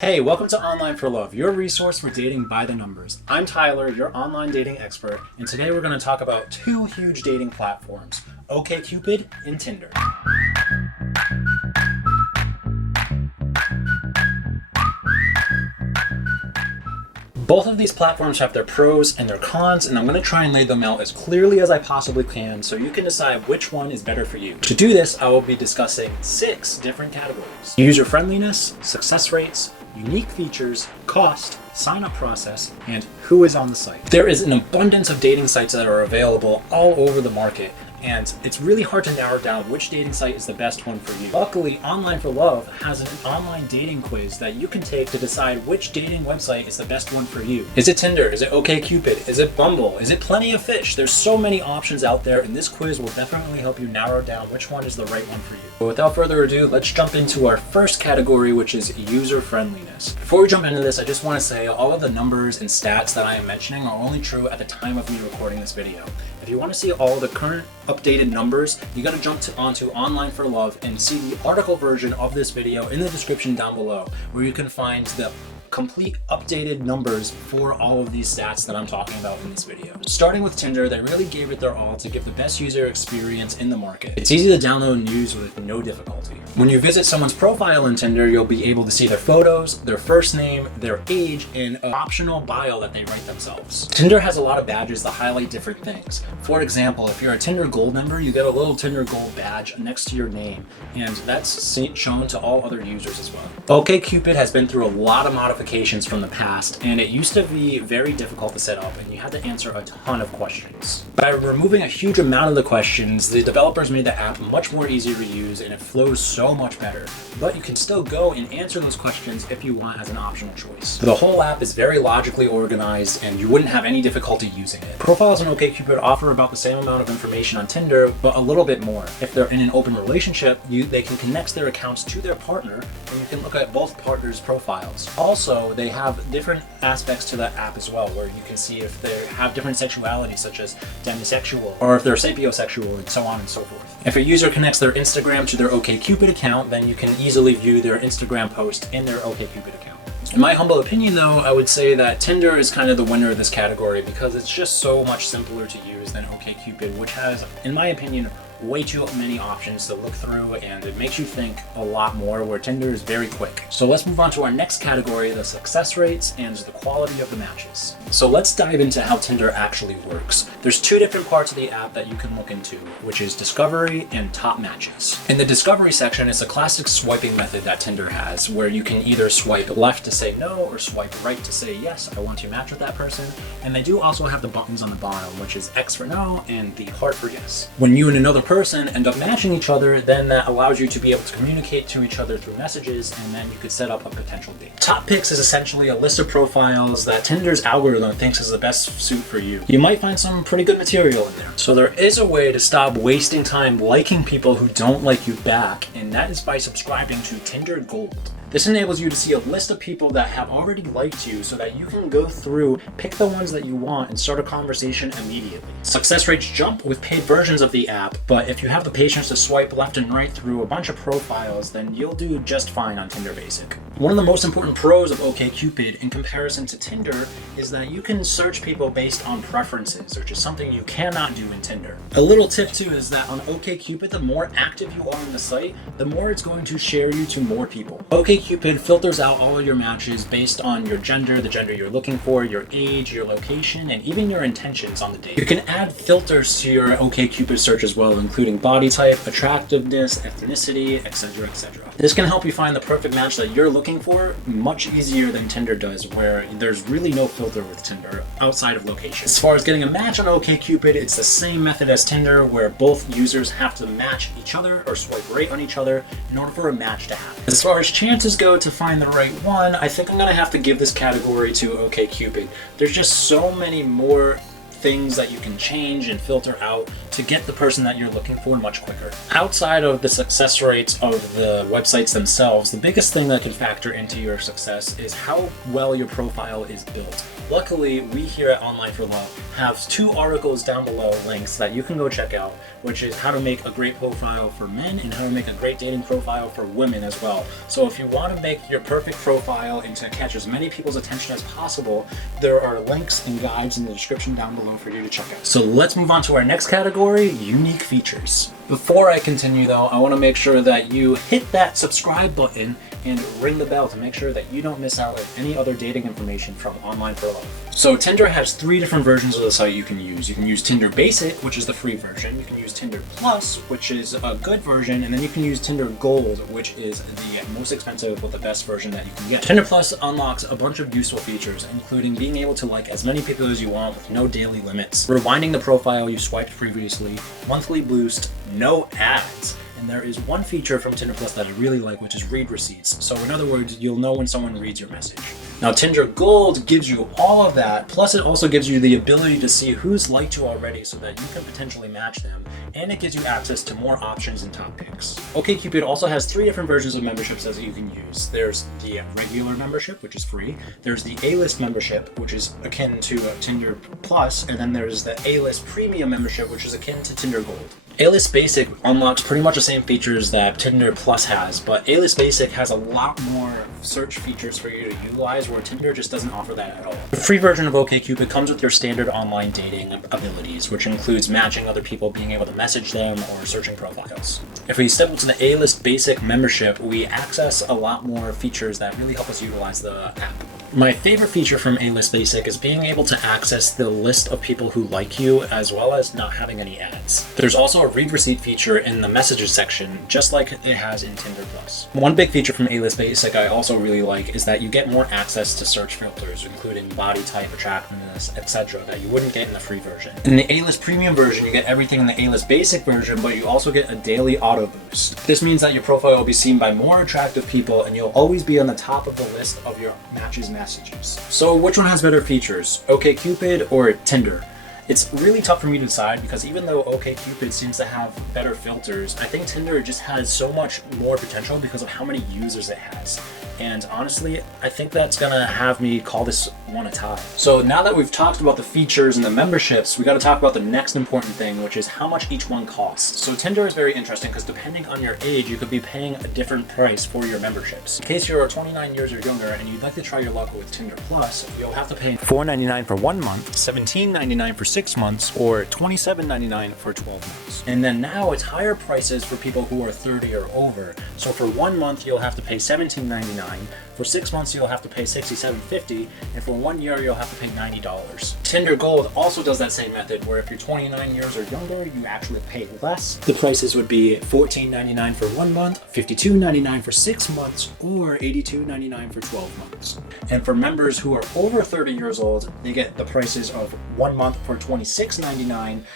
Hey, welcome to Online for Love, your resource for dating by the numbers. I'm Tyler, your online dating expert, and today we're going to talk about two huge dating platforms, OkCupid and Tinder. Both of these platforms have their pros and their cons, and I'm going to try and lay them out as clearly as I possibly can so you can decide which one is better for you. To do this, I will be discussing 6 different categories: user friendliness, success rates, unique features, cost, sign-up process, and who is on the site. There is an abundance of dating sites that are available all over the market, and it's really hard to narrow down which dating site is the best one for you. Luckily, Online for Love has an online dating quiz that you can take to decide which dating website is the best one for you. Is it Tinder? Is it OkCupid? Is it Bumble? Is it Plenty of Fish? There's so many options out there, and this quiz will definitely help you narrow down which one is the right one for you. But without further ado, let's jump into our first category, which is user friendliness. Before we jump into this, I just want to say all of the numbers and stats that I am mentioning are only true at the time of me recording this video. If you want to see all the current updated numbers, you got to jump onto Online for Love and see the article version of this video in the description down below, where you can find the complete updated numbers for all of these stats that I'm talking about in this video. Starting with Tinder, they really gave it their all to give the best user experience in the market. It's easy to download and use with no difficulty. When you visit someone's profile in Tinder, you'll be able to see their photos, their first name, their age, and an optional bio that they write themselves. Tinder has a lot of badges that highlight different things. For example, if you're a Tinder Gold member, you get a little Tinder Gold badge next to your name, and that's shown to all other users as well. OkCupid has been through a lot of modifications from the past, and it used to be very difficult to set up, and you had to answer a ton of questions. By removing a huge amount of the questions, the developers made the app much more easier to use, and it flows so much better. But you can still go and answer those questions if you want as an optional choice. The whole app is very logically organized, and you wouldn't have any difficulty using it. Profiles on OkCupid offer about the same amount of information on Tinder, but a little bit more. If they're in an open relationship, they can connect their accounts to their partner, and you can look at both partners' profiles. Also, they have different aspects to the app as well, where you can see if they have different sexualities, such as demisexual, or if they're sapiosexual, and so on and so forth. If a user connects their Instagram to their OkCupid account, then you can easily view their Instagram post in their OkCupid account. In my humble opinion though, I would say that Tinder is kind of the winner of this category because it's just so much simpler to use than OkCupid, which has, in my opinion, way too many options to look through, and it makes you think a lot more, where Tinder is very quick. So let's move on to our next category, the success rates and the quality of the matches. So let's dive into how Tinder actually works. There's 2 different parts of the app that you can look into, which is discovery and top matches. In the discovery section, it's a classic swiping method that Tinder has, where you can either swipe left to say no or swipe right to say yes, I want to match with that person. And they do also have the buttons on the bottom, which is X for no and the heart for yes. When you and another person end up matching each other, then that allows you to be able to communicate to each other through messages, and then you could set up a potential date. Top picks is essentially a list of profiles that Tinder's algorithm thinks is the best suit for you. You might find some pretty good material in there. So there is a way to stop wasting time liking people who don't like you back, and that is by subscribing to Tinder Gold. This enables you to see a list of people that have already liked you so that you can go through, pick the ones that you want, and start a conversation immediately. Success rates jump with paid versions of the app, but if you have the patience to swipe left and right through a bunch of profiles, then you'll do just fine on Tinder Basic. One of the most important pros of OkCupid in comparison to Tinder is that you can search people based on preferences, which is something you cannot do in Tinder. A little tip too is that on OkCupid, the more active you are on the site, the more it's going to share you to more people. OkCupid filters out all of your matches based on your gender, the gender you're looking for, your age, your location, and even your intentions on the date. You can add filters to your OkCupid search as well, including body type, attractiveness, ethnicity, etc., etc. This can help you find the perfect match that you're looking for much easier than Tinder does, where there's really no filter with Tinder outside of location. As far as getting a match on OkCupid, it's the same method as Tinder, where both users have to match each other or swipe right on each other in order for a match to happen. As far as chances go to find the right one, I think I'm gonna have to give this category to OkCupid. There's just so many more things that you can change and filter out to get the person that you're looking for much quicker. Outside of the success rates of the websites themselves, the biggest thing that can factor into your success is how well your profile is built. Luckily, we here at Online for Love have 2 articles down below, links that you can go check out, which is how to make a great profile for men and how to make a great dating profile for women as well. So if you want to make your perfect profile and to catch as many people's attention as possible, there are links and guides in the description down below for you to check out. So let's move on to our next category, unique features. Before I continue though, I want to make sure that you hit that subscribe button and ring the bell to make sure that you don't miss out on any other dating information from Online for Love. So Tinder has 3 different versions of the site you can use. You can use Tinder Basic, which is the free version. You can use Tinder Plus, which is a good version, and then you can use Tinder Gold, which is the most expensive but the best version that you can get. Tinder Plus unlocks a bunch of useful features, including being able to like as many people as you want with no daily limits, rewinding the profile you swiped previously, monthly boost, no ads. And there is one feature from Tinder Plus that I really like, which is read receipts. So in other words, you'll know when someone reads your message. Now Tinder Gold gives you all of that, plus it also gives you the ability to see who's liked you already so that you can potentially match them, and it gives you access to more options and top picks. OkCupid also has 3 different versions of memberships that you can use. There's the regular membership, which is free. There's the A-list membership, which is akin to Tinder Plus, and then there's the A-list premium membership, which is akin to Tinder Gold. A-list Basic unlocks pretty much the same features that Tinder Plus has, but A-list Basic has a lot more search features for you to utilize, where Tinder just doesn't offer that at all. The free version of OkCupid comes with your standard online dating abilities, which includes matching other people, being able to message them, or searching profiles. If we step into the A-list Basic membership, we access a lot more features that really help us utilize the app. My favorite feature from A-list Basic is being able to access the list of people who like you, as well as not having any ads. There's also a read receipt feature in the messages section, just like it has in Tinder Plus. One big feature from A-list Basic I also really like is that you get more access to search filters, including body type, attractiveness, etc., that you wouldn't get in the free version. In the A-list premium version, you get everything in the A-list Basic version, but you also get a daily auto boost. This means that your profile will be seen by more attractive people, and you'll always be on the top of the list of your matches messages. So which one has better features, OkCupid or Tinder? It's really tough for me to decide, because even though OkCupid seems to have better filters, I think Tinder just has so much more potential because of how many users it has. And honestly, I think that's gonna have me call this one a tie. So now that we've talked about the features and the memberships, we gotta talk about the next important thing, which is how much each one costs. So Tinder is very interesting because depending on your age, you could be paying a different price for your memberships. In case you're 29 years or younger and you'd like to try your luck with Tinder Plus, you'll have to pay $4.99 for 1 month, $17.99 for 6 months, or $27.99 for 12 months. And then now it's higher prices for people who are 30 or over. So for 1 month, you'll have to pay $17.99. For 6 months, you'll have to pay $67.50, and for 1 year, you'll have to pay $90. Tinder Gold also does that same method, where if you're 29 years or younger, you actually pay less. The prices would be $14.99 for 1 month, $52.99 for 6 months, or $82.99 for 12 months. And for members who are over 30 years old, they get the prices of 1 month for $26.99,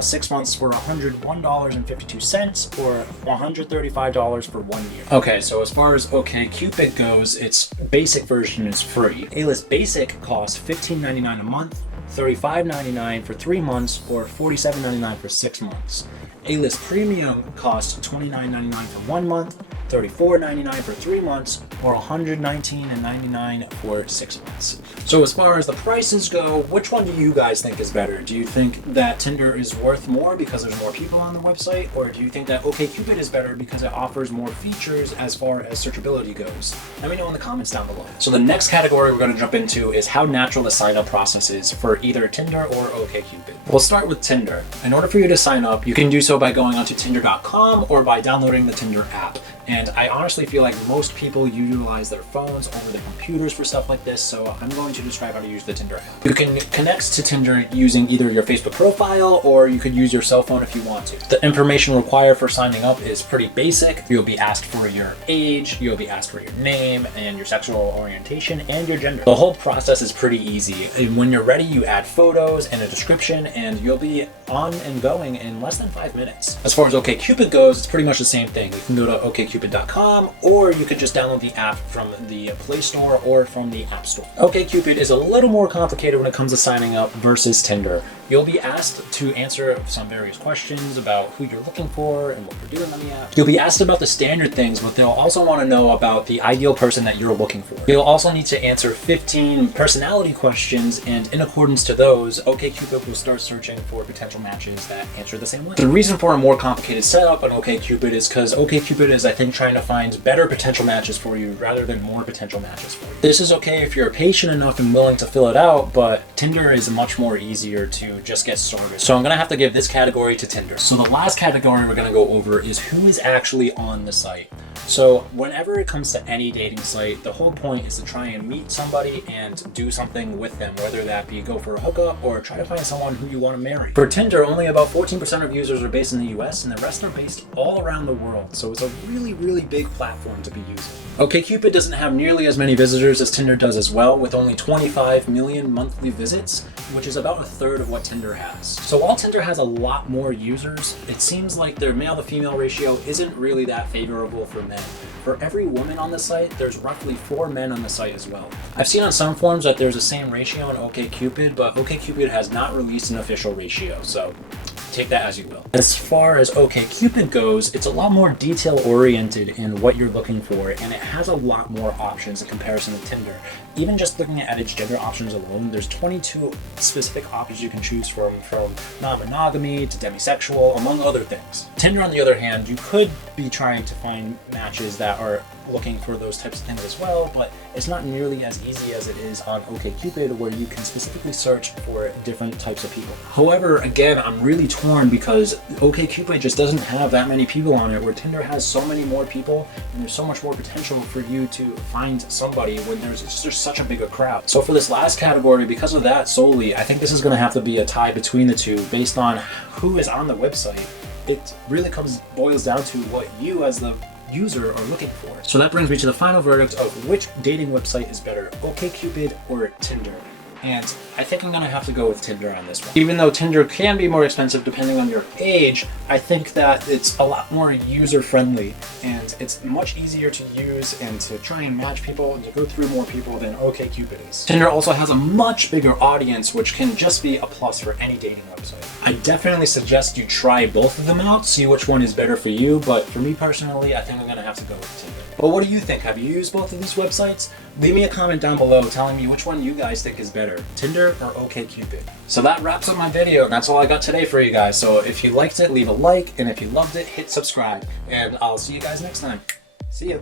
6 months for $101.52, or $135 for 1 year. Okay, so as far as OkCupid goes, its basic version is free. A-list Basic costs $15.99 a month, $35.99 for 3 months, or $47.99 for 6 months. A-list Premium costs $29.99 for 1 month, $34.99 for 3 months, or $119.99 for 6 months. So as far as the prices go, which one do you guys think is better? Do you think that Tinder is worth more because there's more people on the website, or do you think that OkCupid is better because it offers more features as far as searchability goes? Let me know in the comments down below. So the next category we're going to jump into is how natural the sign up process is for either Tinder or OkCupid. We'll start with Tinder. In order for you to sign up, you can do so by going onto Tinder.com or by downloading the Tinder app. And I honestly feel like most people utilize their phones over their computers for stuff like this, so I'm going to describe how to use the Tinder app. You can connect to Tinder using either your Facebook profile, or you could use your cell phone if you want to. The information required for signing up is pretty basic. You'll be asked for your age, you'll be asked for your name and your sexual orientation and your gender. The whole process is pretty easy. And when you're ready, you add photos and a description, and you'll be on and going in less than 5 minutes. As far as OkCupid goes, it's pretty much the same thing. You can go to OkCupid.com, or you could just download the app from the Play Store or from the App Store. OkCupid is a little more complicated when it comes to signing up versus Tinder. You'll be asked to answer some various questions about who you're looking for and what you're doing on the app. You'll be asked about the standard things, but they'll also want to know about the ideal person that you're looking for. You'll also need to answer 15 personality questions, and in accordance to those, OkCupid will start searching for potential matches that answer the same way. The reason for a more complicated setup on OkCupid is because OkCupid is, I think, trying to find better potential matches for you rather than more potential matches for you. This is okay if you're patient enough and willing to fill it out, but Tinder is much more easier to just get started. So I'm gonna have to give this category to Tinder. So the last category we're gonna go over is who is actually on the site. So whenever it comes to any dating site, the whole point is to try and meet somebody and do something with them, whether that be go for a hookup or try to find someone who you want to marry. For Tinder, only about 14% of users are based in the US and the rest are based all around the world. So it's a really, really big platform to be using. OkCupid doesn't have nearly as many visitors as Tinder does as well, with only 25 million monthly visits, which is about a third of what Tinder has. So while Tinder has a lot more users, it seems like their male to female ratio isn't really that favorable for men. For every woman on the site, there's roughly 4 men on the site as well. I've seen on some forums that there's the same ratio in OkCupid, but OkCupid has not released an official ratio, so take that as you will. As far as OkCupid goes, it's a lot more detail oriented in what you're looking for, and it has a lot more options in comparison to Tinder. Even just looking at its gender options alone, there's 22 specific options you can choose from non-monogamy to demisexual, among other things. Tinder, on the other hand, you could be trying to find matches that are looking for those types of things as well, but it's not nearly as easy as it is on OkCupid, where you can specifically search for different types of people. However, again, I'm really torn because OkCupid just doesn't have that many people on it, where Tinder has so many more people and there's so much more potential for you to find somebody when there's just such a bigger crowd. So for this last category, because of that solely, I think this is going to have to be a tie between the two based on who is on the website. It really boils down to what you as the user are looking for. So that brings me to the final verdict of which dating website is better, OkCupid or Tinder. And I think I'm gonna have to go with Tinder on this one. Even though Tinder can be more expensive depending on your age, I think that it's a lot more user-friendly and it's much easier to use and to try and match people and to go through more people than OkCupid is. Tinder also has a much bigger audience, which can just be a plus for any dating website. I definitely suggest you try both of them out, see which one is better for you, but for me personally, I think I'm gonna have to go with Tinder. But what do you think? Have you used both of these websites? Leave me a comment down below telling me which one you guys think is better, Tinder or OkCupid. So that wraps up my video, and that's all I got today for you guys. So if you liked it, leave a like, and if you loved it, hit subscribe. And I'll see you guys next time. See ya.